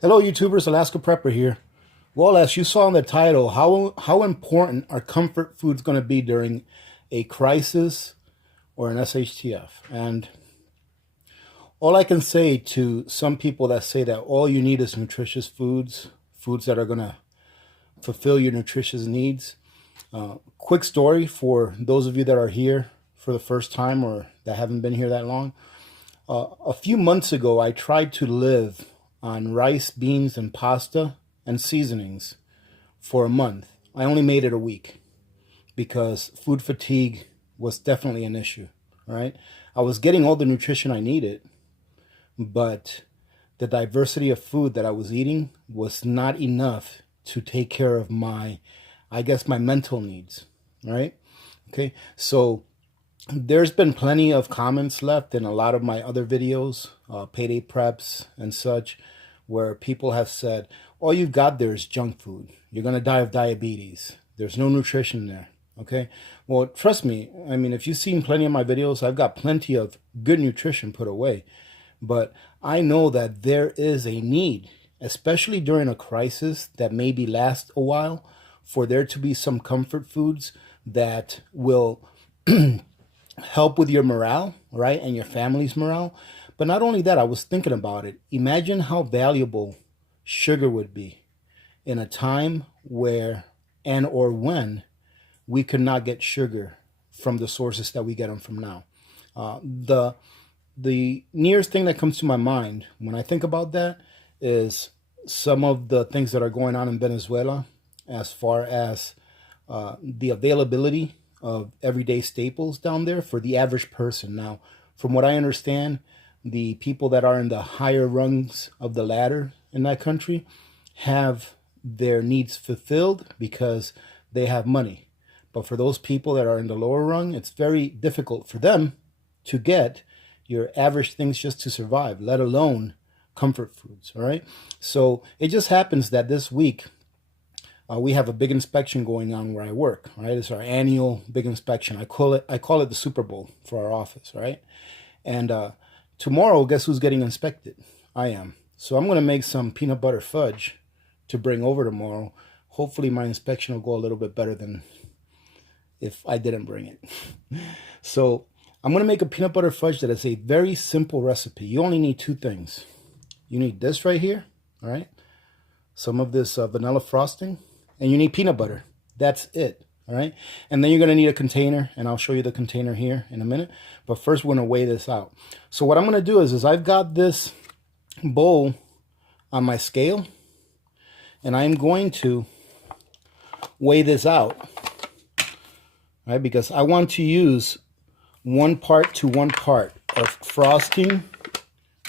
Hello YouTubers, Alaska Prepper here. Well, as you saw in the title, how important are comfort foods going to be during a crisis or an SHTF? And all I can say to some people that say that all you need is nutritious foods, foods that are going to fulfill your nutritious needs. Quick story for those of you that are here for the first time or that haven't been here that long. A few months ago, I tried to live on rice, beans, and pasta and seasonings for a month. I only made it a week because food fatigue was definitely an issue, right? I was getting all the nutrition I needed, but the diversity of food that I was eating was not enough to take care of my mental needs, right? Okay, so there's been plenty of comments left in a lot of my other videos, payday preps and such, where people have said, all you've got there is junk food. You're going to die of diabetes. There's no nutrition there. Okay. Well, trust me. I mean, if you've seen plenty of my videos, I've got plenty of good nutrition put away. But I know that there is a need, especially during a crisis that maybe last a while, for there to be some comfort foods that will help with your morale, right? And your family's morale. But not only that, I was thinking about it. Imagine how valuable sugar would be in a time where and or when we could not get sugar from the sources that we get them from now. The nearest thing that comes to my mind when I think about that is some of the things that are going on in Venezuela as far as the availability of everyday staples down there for the average person. Now, from what I understand, the people that are in the higher rungs of the ladder in that country have their needs fulfilled because they have money. But for those people that are in the lower rung, it's very difficult for them to get your average things just to survive, let alone comfort foods, all right? So it just happens that this week, we have a big inspection going on where I work, right? It's our annual big inspection. I call it the Super Bowl for our office, right? And tomorrow, guess who's getting inspected? I am. So I'm going to make some peanut butter fudge to bring over tomorrow. Hopefully my inspection will go a little bit better than if I didn't bring it. So I'm going to make a peanut butter fudge that is a very simple recipe. You only need two things. You need this right here, all right? Some of this vanilla frosting, and you need peanut butter. That's it, all right? And then you're going to need a container, and I'll show you the container here in a minute. But first, we're going to weigh this out. So what I'm going to do is I've got this bowl on my scale, and I'm going to weigh this out, right? Because I want to use 1 part to 1 part of frosting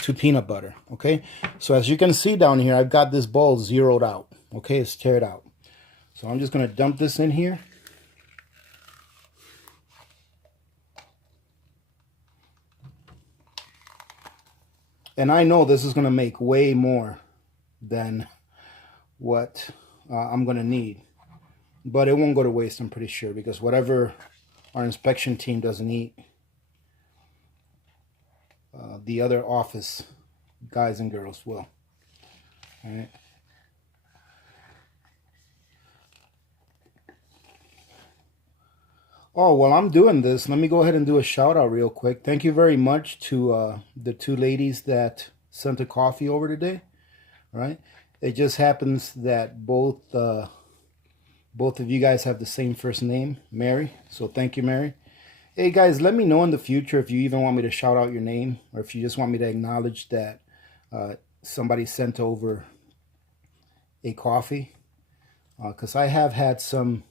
to peanut butter, okay? So as you can see down here, I've got this bowl zeroed out, okay? It's teared out. So I'm just going to dump this in here. And I know this is going to make way more than what I'm going to need. But it won't go to waste, I'm pretty sure, because whatever our inspection team doesn't eat, the other office guys and girls will. All right. Oh, while I'm doing this, let me go ahead and do a shout out real quick. Thank you very much to the two ladies that sent a coffee over today. All right. It just happens that both of you guys have the same first name, Mary. So thank you, Mary. Hey guys, let me know in the future if you even want me to shout out your name, or if you just want me to acknowledge that somebody sent over a coffee, because I have had some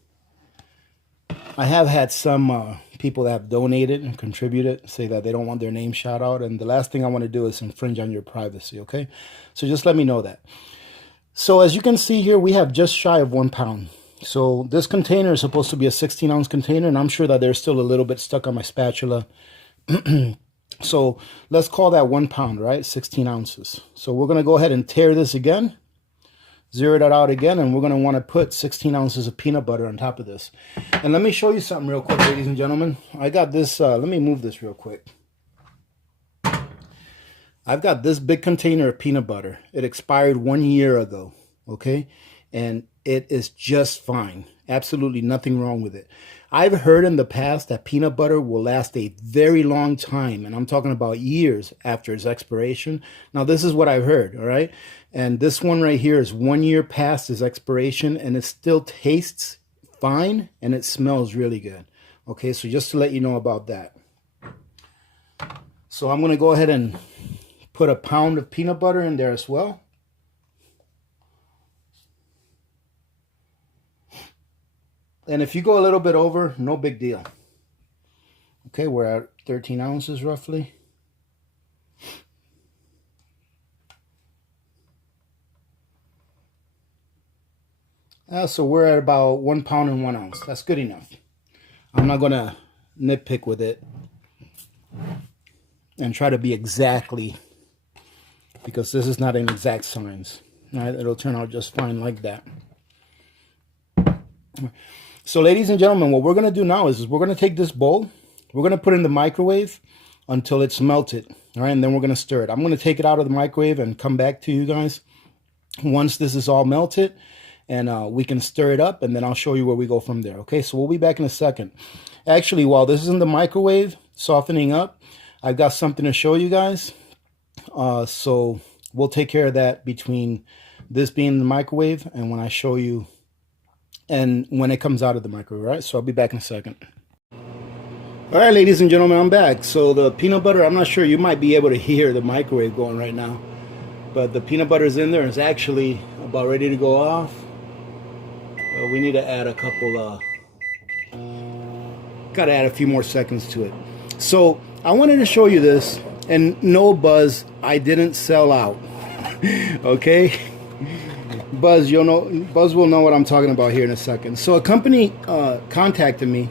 people that have donated and contributed say that they don't want their name shout out, and the last thing I want to do is infringe on your privacy, okay? So just let me know that. So as you can see here, we have just shy of 1 pound. So this container is supposed to be a 16-ounce container, and I'm sure that there's still a little bit stuck on my spatula. So let's call that 1 pound, right? 16 ounces. So we're going to go ahead and tear this again, zero that out again, and we're going to want to put 16 ounces of peanut butter on top of this. And let me show you something real quick, ladies and gentlemen. I got this, let me move this real quick. I've got this big container of peanut butter. It expired 1 year ago, okay? And it is just fine. Absolutely nothing wrong with it. I've heard in the past that peanut butter will last a very long time, and I'm talking about years after its expiration. Now, this is what I've heard, all right? And this one right here is 1 year past its expiration, and it still tastes fine, and it smells really good. Okay, so just to let you know about that. So I'm going to go ahead and put a pound of peanut butter in there as well. And if you go a little bit over, no big deal. Okay, we're at 13 ounces roughly. So we're at about 1 pound and 1 ounce. That's good enough. I'm not going to nitpick with it and try to be exactly, because this is not an exact science. All right, it'll turn out just fine like that. So ladies and gentlemen, what we're going to do now is we're going to take this bowl, we're going to put it in the microwave until it's melted, all right, and then we're going to stir it. I'm going to take it out of the microwave and come back to you guys once this is all melted, and we can stir it up, and then I'll show you where we go from there. Okay, so we'll be back in a second. Actually, while this is in the microwave softening up, I've got something to show you guys. So we'll take care of that between this being in the microwave and when I show you, and when it comes out of the microwave, right? So I'll be back in a second. All right, ladies and gentlemen, I'm back. So the peanut butter, I'm not sure, you might be able to hear the microwave going right now, but the peanut butter is in there. It's actually about ready to go off. We need to add a couple, gotta add a few more seconds to it. So I wanted to show you this, and no, Buzz, I didn't sell out. Okay? Buzz, Buzz will know what I'm talking about here in a second. So a company contacted me,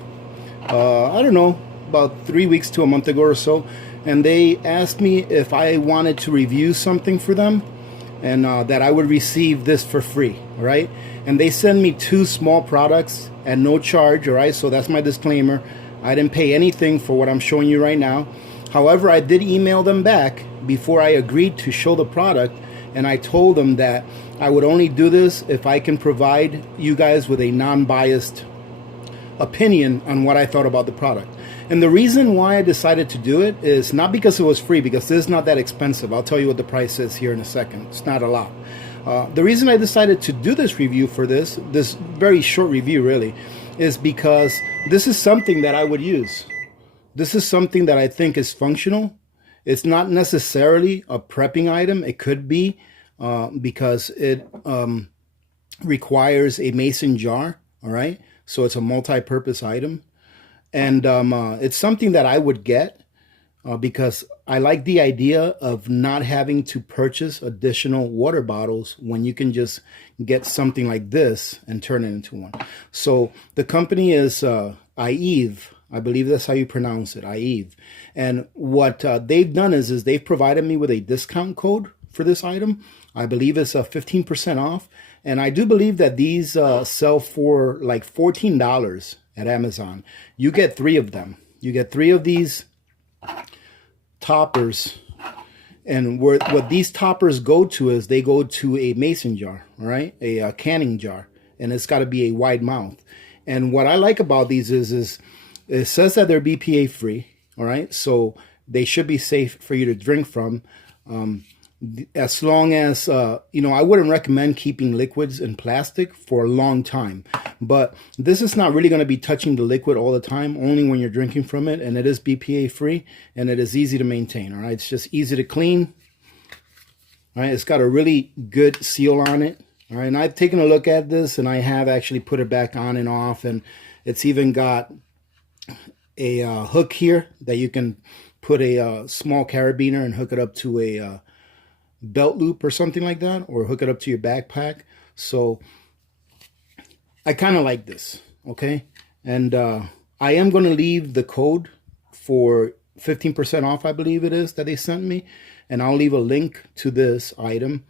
I don't know, about 3 weeks to a month ago or so, and they asked me if I wanted to review something for them, and that I would receive this for free, right? And they send me 2 small products at no charge, all right? So that's my disclaimer. I didn't pay anything for what I'm showing you right now. However, I did email them back before I agreed to show the product, and I told them that I would only do this if I can provide you guys with a non-biased opinion on what I thought about the product. And the reason why I decided to do it is not because it was free, because this is not that expensive. I'll tell you what the price is here in a second. It's not a lot. The reason I decided to do this review for this very short review really, is because this is something that I would use. This is something that I think is functional. It's not necessarily a prepping item. It could be because it requires a mason jar, all right? So it's a multi-purpose item. And it's something that I would get because I like the idea of not having to purchase additional water bottles when you can just get something like this and turn it into one. So the company is Aive. I believe that's how you pronounce it, Aive. And what they've done is they've provided me with a discount code for this item. I believe it's 15% off. And I do believe that these sell for like $14 at Amazon. You get 3 of them. You get 3 of these toppers. And what these toppers go to is they go to a mason jar, all right? A canning jar. And it's got to be a wide mouth. And what I like about these is it says that they're BPA free, all right? So they should be safe for you to drink from. As long as, I wouldn't recommend keeping liquids in plastic for a long time. But this is not really going to be touching the liquid all the time, only when you're drinking from it. And it is BPA free, and it is easy to maintain, all right? It's just easy to clean, all right? It's got a really good seal on it, all right? And I've taken a look at this, and I have actually put it back on and off. And it's even got a hook here that you can put a small carabiner and hook it up to a belt loop or something like that, or hook it up to your backpack. So I kind of like this, okay? And I am going to leave the code for 15% off, I believe it is, that they sent me, and I'll leave a link to this item.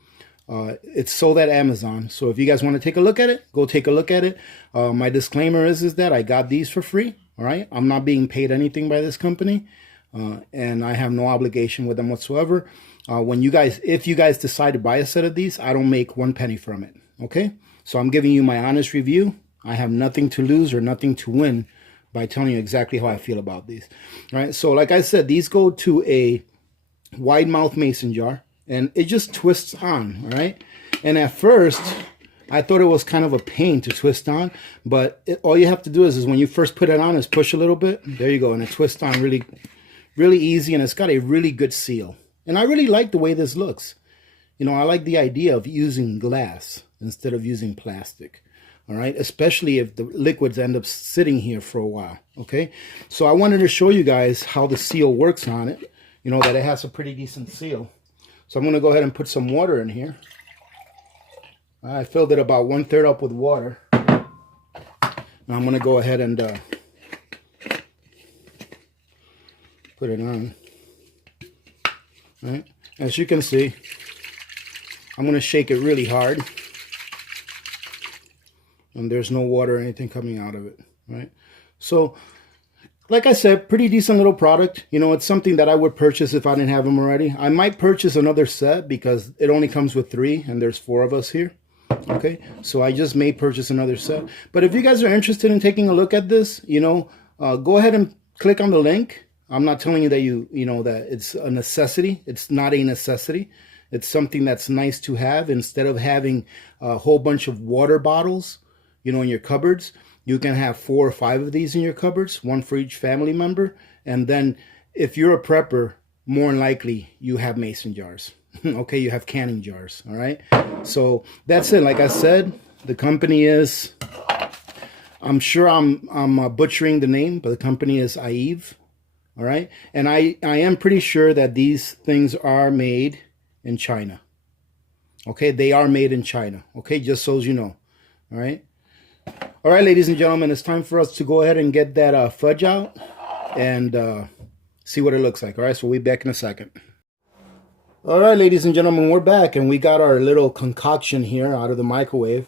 It's sold at Amazon, so if you guys want to take a look at it, go take a look at it. My disclaimer is that I got these for free, all right? I'm not being paid anything by this company, and I have no obligation with them whatsoever. If you guys decide to buy a set of these, I don't make 1 penny from it. Okay, so I'm giving you my honest review. I have nothing to lose or nothing to win by telling you exactly how I feel about these. All right, so like I said, these go to a wide mouth mason jar, and it just twists on. All right, and at first I thought it was kind of a pain to twist on, but all you have to do is when you first put it on is push a little bit. There you go, and it twists on really, really easy, and it's got a really good seal. And I really like the way this looks. You know, I like the idea of using glass instead of using plastic. All right, especially if the liquids end up sitting here for a while. Okay, so I wanted to show you guys how the seal works on it. You know, that it has a pretty decent seal. So I'm going to go ahead and put some water in here. I filled it about 1/3 up with water. Now I'm going to go ahead and put it on. All right, as you can see, I'm going to shake it really hard. And there's no water or anything coming out of it, right? So, like I said, pretty decent little product. You know, it's something that I would purchase if I didn't have them already. I might purchase another set because it only comes with 3 and there's 4 of us here. Okay, so I just may purchase another set. But if you guys are interested in taking a look at this, you know, go ahead and click on the link. I'm not telling you that you know, that it's a necessity. It's not a necessity. It's something that's nice to have. Instead of having a whole bunch of water bottles, you know, in your cupboards, you can have 4 or 5 of these in your cupboards, 1 for each family member. And then if you're a prepper, more than likely you have mason jars. Okay, you have canning jars. All right, so that's it. Like I said, the company is, I'm sure I'm butchering the name, but the company is Aive. All right, and I am pretty sure that these things are made in China. Okay, they are made in China. Okay, just so you know. All right. All right, ladies and gentlemen, it's time for us to go ahead and get that fudge out and see what it looks like. All right, so we'll be back in a second. All right, ladies and gentlemen, we're back, and we got our little concoction here out of the microwave.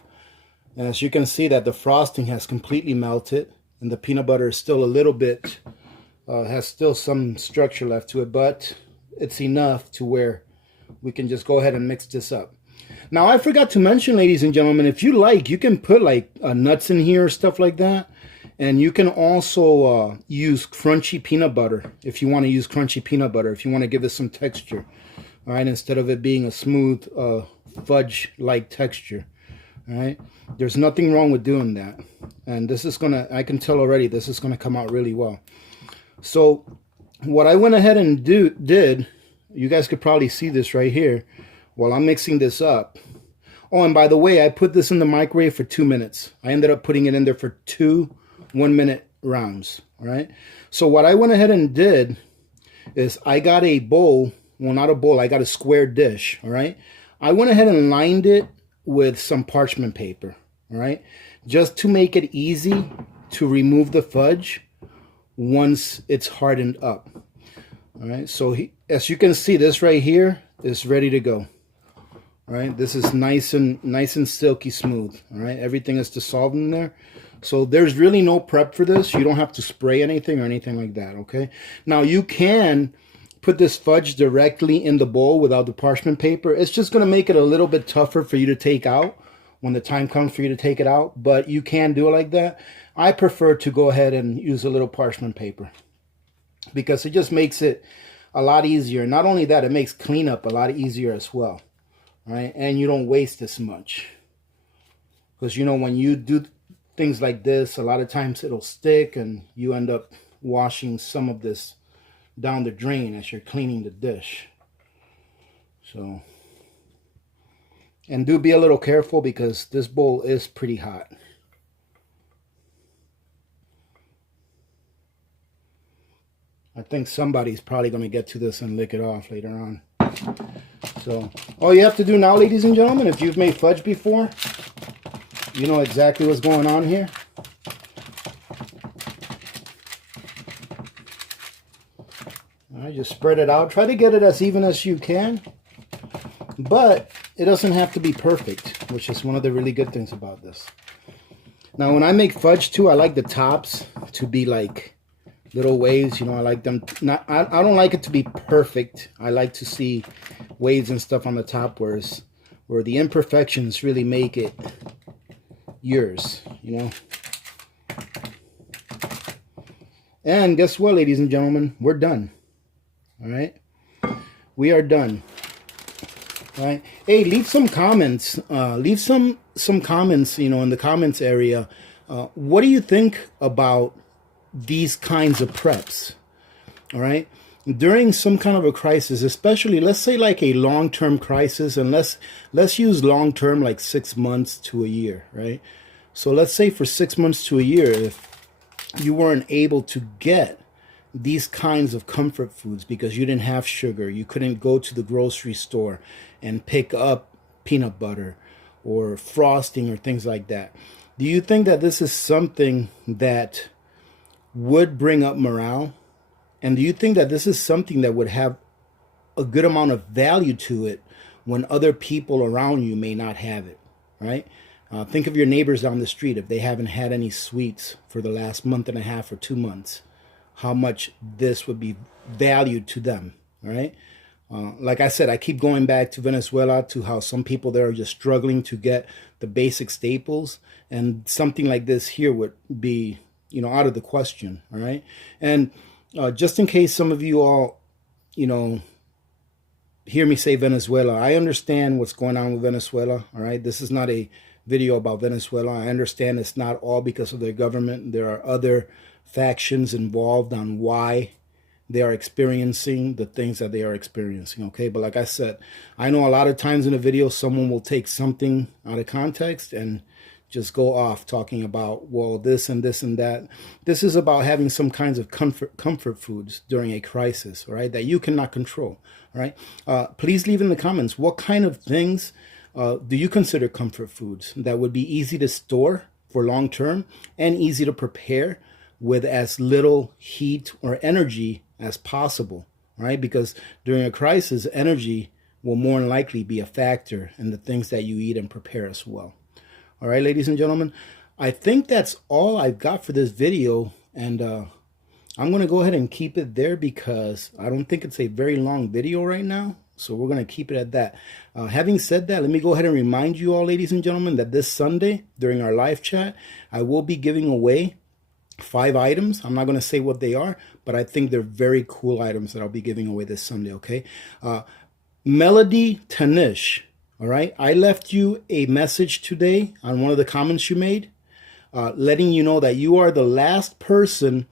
And as you can see, that the frosting has completely melted, and the peanut butter is still a little bit, has still some structure left to it, but it's enough to where we can just go ahead and mix this up. Now, I forgot to mention, ladies and gentlemen, if you like, you can put like nuts in here, stuff like that. And you can also use crunchy peanut butter if you want to use crunchy peanut butter, if you want to give it some texture. All right, instead of it being a smooth fudge-like texture. All right, there's nothing wrong with doing that. And this is gonna, I can tell already, this is gonna come out really well. So what I went ahead and did, you guys could probably see this right here while I'm mixing this up. Oh, and by the way, I put this in the microwave for 2 minutes. I ended up putting it in there for 2 1-minute rounds. All right. So what I went ahead and did is I got a bowl. Well, not a bowl. I got a square dish. All right. I went ahead and lined it with some parchment paper. All right. Just to make it easy to remove the fudge once it's hardened up. All right. So as you can see, this right here is ready to go. All right, this is nice and silky smooth. All right, everything is dissolved in there. So there's really no prep for this. You don't have to spray anything or anything like that, okay? Now you can put this fudge directly in the bowl without the parchment paper. It's just going to make it a little bit tougher for you to take out when the time comes for you to take it out, but you can do it like that. I prefer to go ahead and use a little parchment paper because it just makes it a lot easier. Not only that, it makes cleanup a lot easier as well. Right, and you don't waste as much, because you know when you do things like this, a lot of times it'll stick and you end up washing some of this down the drain as you're cleaning the dish. So, and do be a little careful because this bowl is pretty hot. I think somebody's probably going to get to this and lick it off later on. So all you have to do now, ladies and gentlemen, if you've made fudge before, you know exactly what's going on here. All right, just spread it out. Try to get it as even as you can, but it doesn't have to be perfect, which is one of the really good things about this. Now, when I make fudge too, I like the tops to be like little waves. You know, I like them. I don't like it to be perfect. I like to see waves and stuff on the top where the imperfections really make it yours, you know. And guess what, ladies and gentlemen, we're done. All right, we are done. All right. Hey, leave some comments. Leave some comments, you know, in the comments area. What do you think about these kinds of preps? All right. During some kind of a crisis, especially let's say like a long-term crisis, and let's use long-term like 6 months to a year, right? So let's say for 6 months to a year, if you weren't able to get these kinds of comfort foods because you didn't have sugar, you couldn't go to the grocery store and pick up peanut butter or frosting or things like that. Do you think that this is something that would bring up morale? And do you think that this is something that would have a good amount of value to it when other people around you may not have it, right? Think of your neighbors down the street. If they haven't had any sweets for the last month and a half or 2 months, how much this would be valued to them, right? Like I said, I keep going back to Venezuela, to how some people there are just struggling to get the basic staples, and something like this here would be, you know, out of the question, all right? And just in case some of you all, you know, hear me say Venezuela, I understand what's going on with Venezuela, all right? This is not a video about Venezuela. I understand it's not all because of their government. There are other factions involved on why they are experiencing the things that they are experiencing, okay? But like I said, I know a lot of times in a video, someone will take something out of context and just go off talking about, well, this and this and that. This is about having some kinds of comfort foods during a crisis, all right, that you cannot control, all right? Please leave in the comments, what kind of things do you consider comfort foods that would be easy to store for long term and easy to prepare with as little heat or energy as possible, right? Because during a crisis, energy will more than likely be a factor in the things that you eat and prepare as well. All right, ladies and gentlemen, I think that's all I've got for this video, and I'm going to go ahead and keep it there because I don't think it's a very long video right now, so we're going to keep it at that. Having said that, let me go ahead and remind you all, ladies and gentlemen, that this Sunday during our live chat, I will be giving away 5 items. I'm not going to say what they are, but I think they're very cool items that I'll be giving away this Sunday, okay? Melody Tanish, all right? I left you a message today on one of the comments you made, letting you know that you are the last person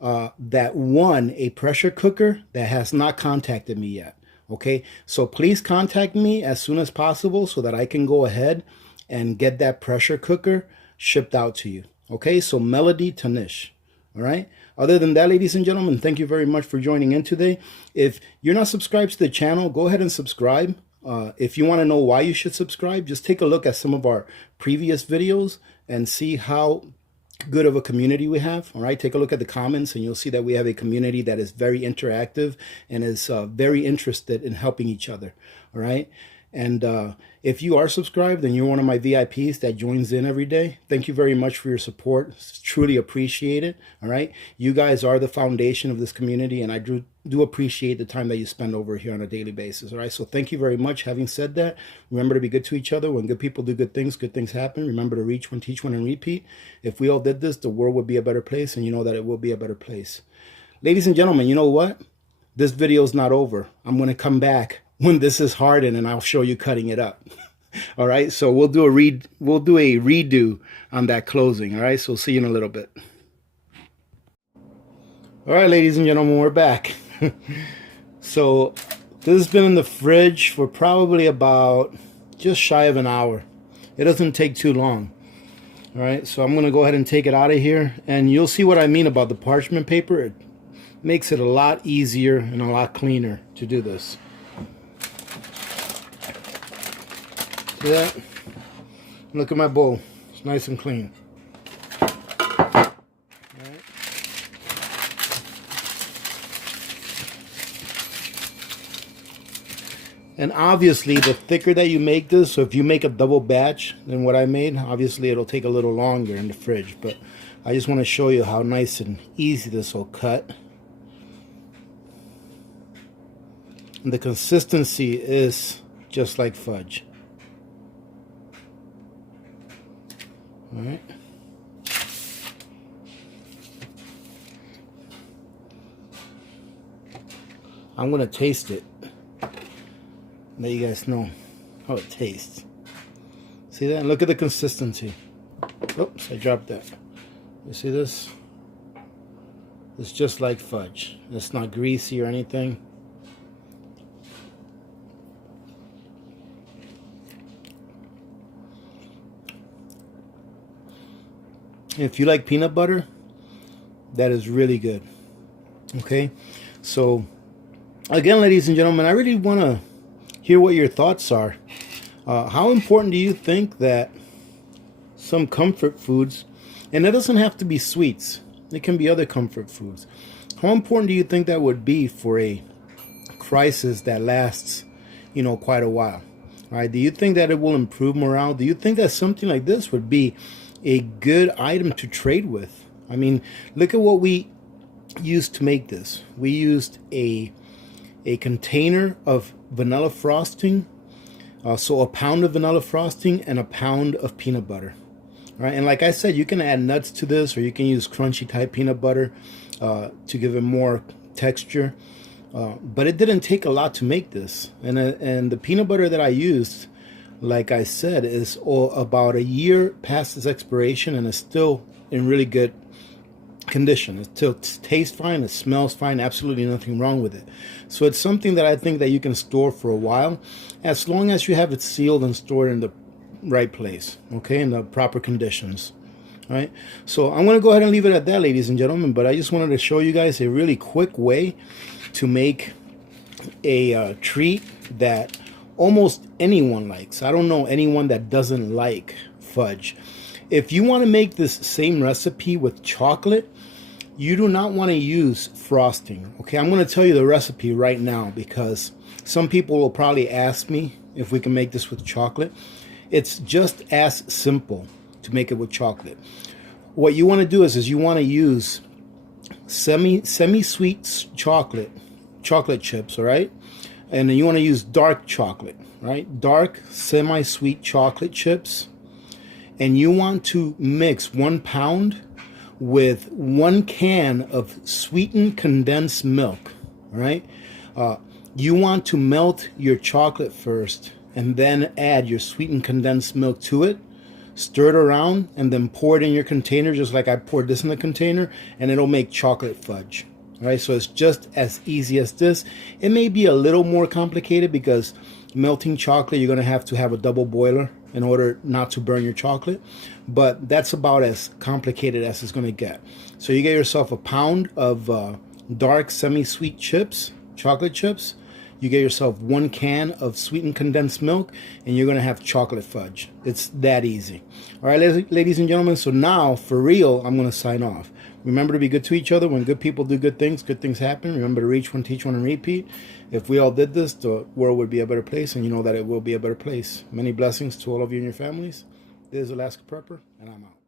that won a pressure cooker that has not contacted me yet, okay? So please contact me as soon as possible so that I can go ahead and get that pressure cooker shipped out to you. Okay, so Melody Tanish, all right? Other than that, ladies and gentlemen, thank you very much for joining in today. If you're not subscribed to the channel, go ahead and subscribe. If you want to know why you should subscribe, just take a look at some of our previous videos and see how good of a community we have, all right? Take a look at the comments and you'll see that we have a community that is very interactive and is very interested in helping each other, all right? And if you are subscribed and you're one of my VIPs that joins in every day, thank you very much for your support. It's truly appreciate it. All right. You guys are the foundation of this community, and I do appreciate the time that you spend over here on a daily basis. All right. So thank you very much. Having said that, remember to be good to each other. When good people do good things happen. Remember to reach one, teach one, and repeat. If we all did this, the world would be a better place, and you know that it will be a better place. Ladies and gentlemen, you know what? This video is not over. I'm going to come back when this is hardened and I'll show you cutting it up. All right, so we'll do a redo on that closing. All right, so see you in a little bit. All right, ladies and gentlemen, we're back. So this has been in the fridge for probably about just shy of an hour. It doesn't take too long. All right, so I'm gonna go ahead and take it out of here, and you'll see what I mean about the parchment paper. It makes it a lot easier and a lot cleaner to do this. See that? Look at my bowl. It's nice and clean. Right. And obviously, the thicker that you make this, so if you make a double batch than what I made, obviously it'll take a little longer in the fridge. But I just want to show you how nice and easy this will cut. And the consistency is just like fudge. All right. I'm gonna taste it. Let you guys know how it tastes. See that? Look at the consistency. Oops, I dropped that. You see this? It's just like fudge. It's not greasy or anything. If you like peanut butter, that is really good. Okay, so again, ladies and gentlemen, I really want to hear what your thoughts are. How important do you think that some comfort foods, and it doesn't have to be sweets, it can be other comfort foods, how important do you think that would be for a crisis that lasts, you know, quite a while? All right, do you think that it will improve morale? Do you think that something like this would be a good item to trade with? I mean, look at what we used to make this. We used a container of vanilla frosting, so a pound of vanilla frosting and a pound of peanut butter. All right, and like I said, you can add nuts to this, or you can use crunchy type peanut butter to give it more texture. But it didn't take a lot to make this, and the peanut butter that I used, like I said, is about a year past its expiration, and it's still in really good condition. It still tastes fine, it smells fine, absolutely nothing wrong with it. So it's something that I think that you can store for a while, as long as you have it sealed and stored in the right place, okay, in the proper conditions. All right, so I'm going to go ahead and leave it at that, ladies and gentlemen, but I just wanted to show you guys a really quick way to make a treat that almost anyone likes. I don't know anyone that doesn't like fudge. If you want to make this same recipe with chocolate, you do not want to use frosting. Okay, I'm going to tell you the recipe right now, because some people will probably ask me if we can make this with chocolate. It's just as simple to make it with chocolate. What you want to do is you want to use semi-sweet chocolate chips, all right? And then you want to use dark chocolate, right? Dark semi-sweet chocolate chips. And you want to mix 1 pound with 1 can of sweetened condensed milk, all right? You want to melt your chocolate first and then add your sweetened condensed milk to it. Stir it around and then pour it in your container, just like I poured this in the container, and it'll make chocolate fudge. All right, so it's just as easy as this. It may be a little more complicated because melting chocolate, you're going to have a double boiler in order not to burn your chocolate, but that's about as complicated as it's going to get. So you get yourself a pound of dark semi-sweet chips, chocolate chips. You get yourself 1 can of sweetened condensed milk, and you're going to have chocolate fudge. It's that easy. All right, ladies and gentlemen, so now, for real, I'm going to sign off. Remember to be good to each other. When good people do good things happen. Remember to reach one, teach one, and repeat. If we all did this, the world would be a better place, and you know that it will be a better place. Many blessings to all of you and your families. This is Alaska Prepper, and I'm out.